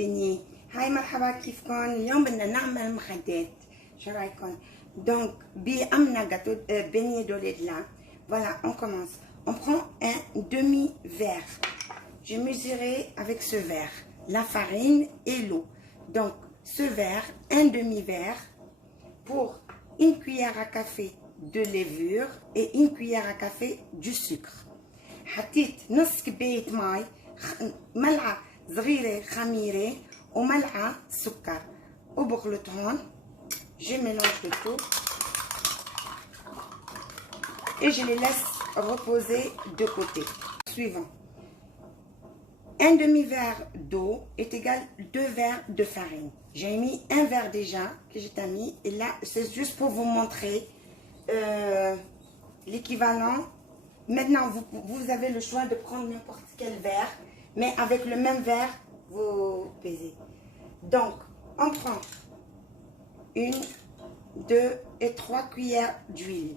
بيني. هاي مرحبا كيفكم؟ اليوم بدنا نعمل مخدات، شو رايكم؟ Donc بأمنا gâteau beignet d'olé de lin. Voilà, on commence. On prend un demi-verre. J'ai mesuré avec ce verre la farine et l'eau. Donc ce verre, un demi-verre pour une cuillère à café de levure et une cuillère à café du sucre. حطيت نص كباية ماء، ملعقة صغيرة خميرة وملعقة سكر وبخلطهم. Je mélange le tout et je les laisse reposer de côté. Suivant. Un demi-verre d'eau est égal à 2 verres de farine. J'ai mis un verre déjà que j'ai mis et là c'est juste pour vous montrer l'équivalent. Maintenant vous avez le choix de prendre n'importe quel verre, mais avec le même verre vous pesez. Donc on prend 1, 2 et 3 cuillères d'huile.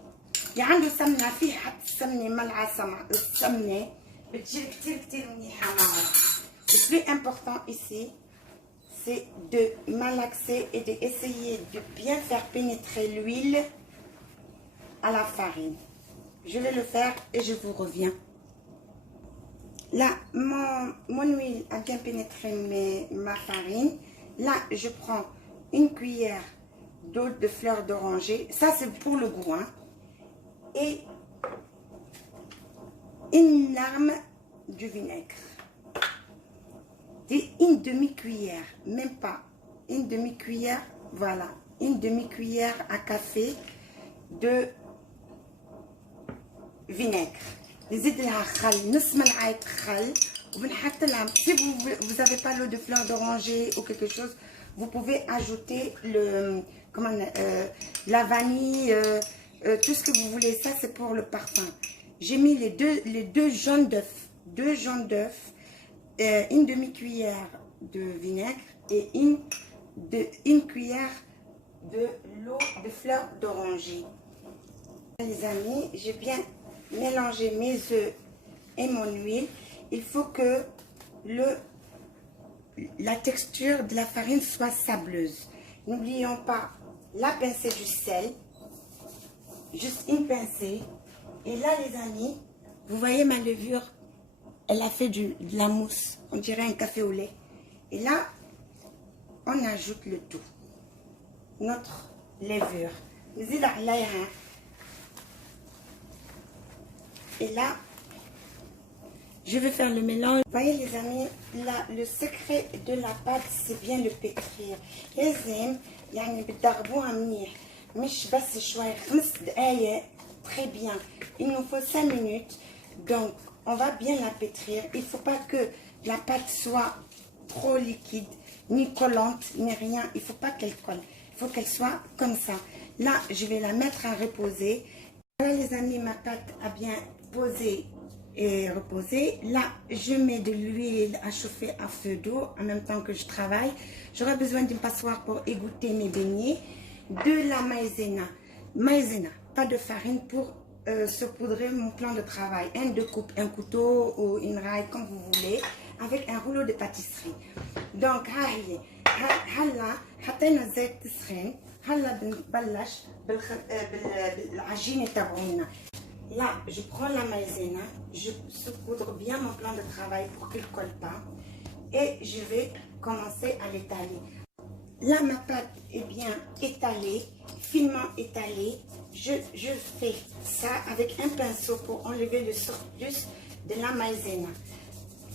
يعني سمنة فيه حط السمنة ملعقة السمنة بتجي كتير منيحة معه. Le plus important ici c'est de malaxer et d'essayer de bien faire pénétrer l'huile à la farine. Je vais le faire et je vous reviens. Là, mon huile a bien pénétré ma farine. Là, je prends une cuillère d'eau de fleur d'oranger. Ça, c'est pour le goût. Hein. Et une larme du vinaigre. Et une demi-cuillère, même pas. Une demi-cuillère, voilà. Une demi-cuillère à café de vinaigre. نزيد لها خل، نص ملعقة خل وبنحط لها. Si vous n'avez pas l'eau de fleur d'oranger ou quelque chose, vous pouvez ajouter la vanille, tout ce que vous voulez. Ça c'est pour le parfum. J'ai mis les deux jaunes d'œufs, une demi-cuillère de vinaigre et une cuillère de l'eau de fleur d'oranger. Les amis, j'ai bien mélangé mes œufs et mon huile. Il faut que la texture de la farine soit sableuse. N'oublions pas la pincée du sel, juste une pincée. Et là les amis, vous voyez ma levure, elle a fait de la mousse, on dirait un café au lait. Et là, on ajoute le tout, notre levure. Et là, je vais faire le mélange. Vous voyez les amis, là, le secret de la pâte, c'est bien le pétrir. لازم يعني بتضربوها منيح، مش بس شوية 5 دقايق. Très bien. Il nous faut 5 minutes. Donc, on va bien la pétrir. Il ne faut pas que la pâte soit trop liquide, ni collante, ni rien. Il ne faut pas qu'elle colle. Il faut qu'elle soit comme ça. Là, je vais la mettre à reposer. Voilà les amis, ma pâte a bien posé et reposé. Là, je mets de l'huile à chauffer à feu d'eau en même temps que je travaille. J'aurai besoin d'une passoire pour égoutter mes beignets. De la maïzena. Maïzena, pas de farine pour saupoudrer mon plan de travail. Un couteau ou une raille comme vous voulez, avec un rouleau de pâtisserie. Donc, هلا حطينا الزيت تسخن. هلا بنبلش بالعجينة تبعونا. Là, je prends la maïzena, je saupoudre bien mon plan de travail pour qu'il ne colle pas et je vais commencer à l'étaler. Là, ma pâte est bien étalée, finement étalée. Je fais ça avec un pinceau pour enlever le surplus de la maïzena.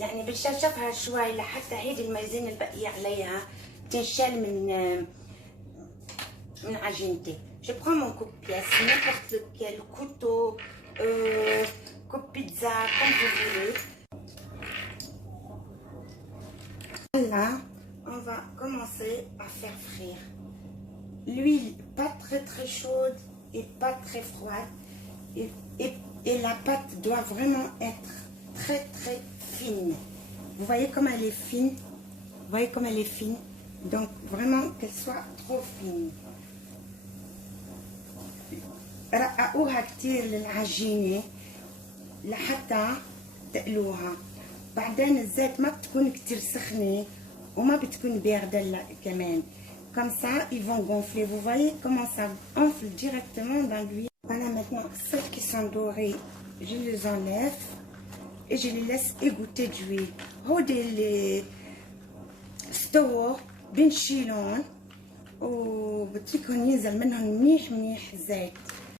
يعني بنشرشفها شوي لحتى هيدي المايزينا البقية عليها تنشال من عجينتي. Je prends mon coupe-pièce, n'importe lequel, couteau, coupe pizza, comme vous voulez. Là, on va commencer à faire frire. L'huile pas très chaude et pas très froide. Et la pâte doit vraiment être très fine. Vous voyez comme elle est fine? Vous voyez comme elle est fine? Donc vraiment qu'elle soit trop fine. رققوها كتير للعجينة لحتى تقلوها. بعدين الزيت ما بتكون كتير سخنة وما بتكون باردة كمان. Comme ça, ils vont gonfler. Vous voyez comment ça gonfle directement dans l'huile. Voilà, maintenant, celles qui sont dorées, je les enlève et je les laisse égoutter d'huile. هودي اللي استووا بنشيلهم وبتركهم ينزل منهم منيح منيح زيت.